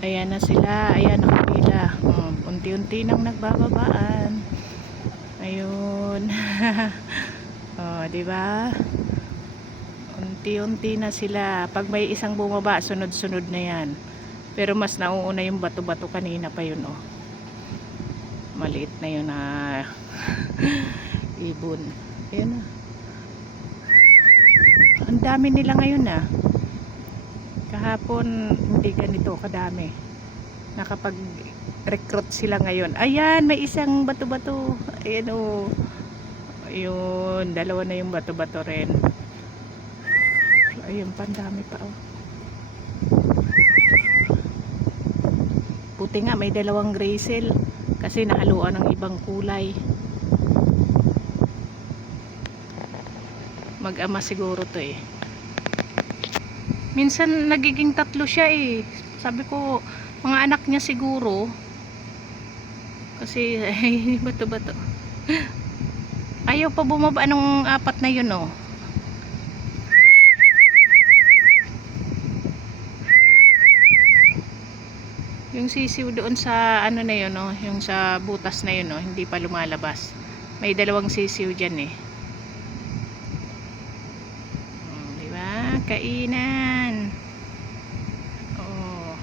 Ayan na sila, ayan nakapila. Unti-unti nang nagbababaan. Ayun. Oh, di ba? Unti-unti na sila. Pag may isang bumaba, sunod-sunod na 'yan. Pero mas nauuna yung bato-bato, kanina pa yun, oh. Maliit na yun na ibon. Ayan na. Ang dami nila ngayon, ah. Kahapon hindi ganito kadami. Nakapag-recruit sila ngayon. Ayan, may isang bato-bato. Ayan, oh. Ayun, dalawa na yung bato-bato rin. Ayun, pandami pa, oh. Puti nga, may dalawang grazelle kasi nahaluan ng ibang kulay. Mag-ama siguro to, eh. Minsan nagiging tatlo siya, eh. Sabi ko, mga anak niya siguro. Kasi ay bato-bato. Ayaw pa bumaba ng apat na yun, oh. Yung sisiw doon sa ano na yun, oh, yung sa butas na yun, oh, hindi pa lumalabas. May dalawang sisiw dyan, eh. Diba? Kainan. Oh.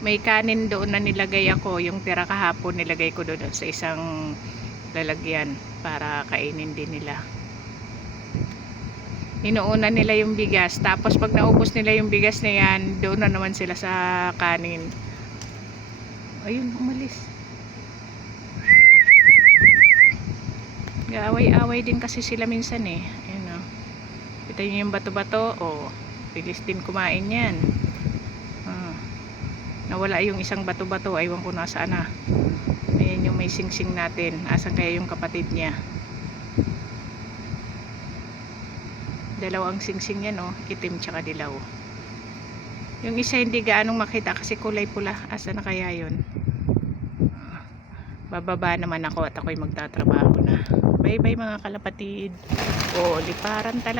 May kanin doon na nilagay ako. Yung tira kahapon nilagay ko doon sa isang lalagyan para kainin din nila. Inuuna nila yung bigas, tapos pag naubos nila yung bigas na yan, doon na naman sila sa kanin. Ayun, umalis. Gaaway-away din kasi sila minsan, eh. Ayun, oh. Kita nyo yung bato-bato, oh. Bilis din kumain yan. Nawala yung isang bato-bato, aywan ko nasaan na. Ayan yung may sing-sing natin. Asan kaya yung kapatid niya? Dalawang sing-sing yan, oh. Itim tsaka dilaw. Yung isa hindi gaanong makita kasi kulay pula. Asa na kaya yun? Bababa naman ako at ako'y magtatrabaho na. Bye bye mga kalapatid. Oh, liparan talaga.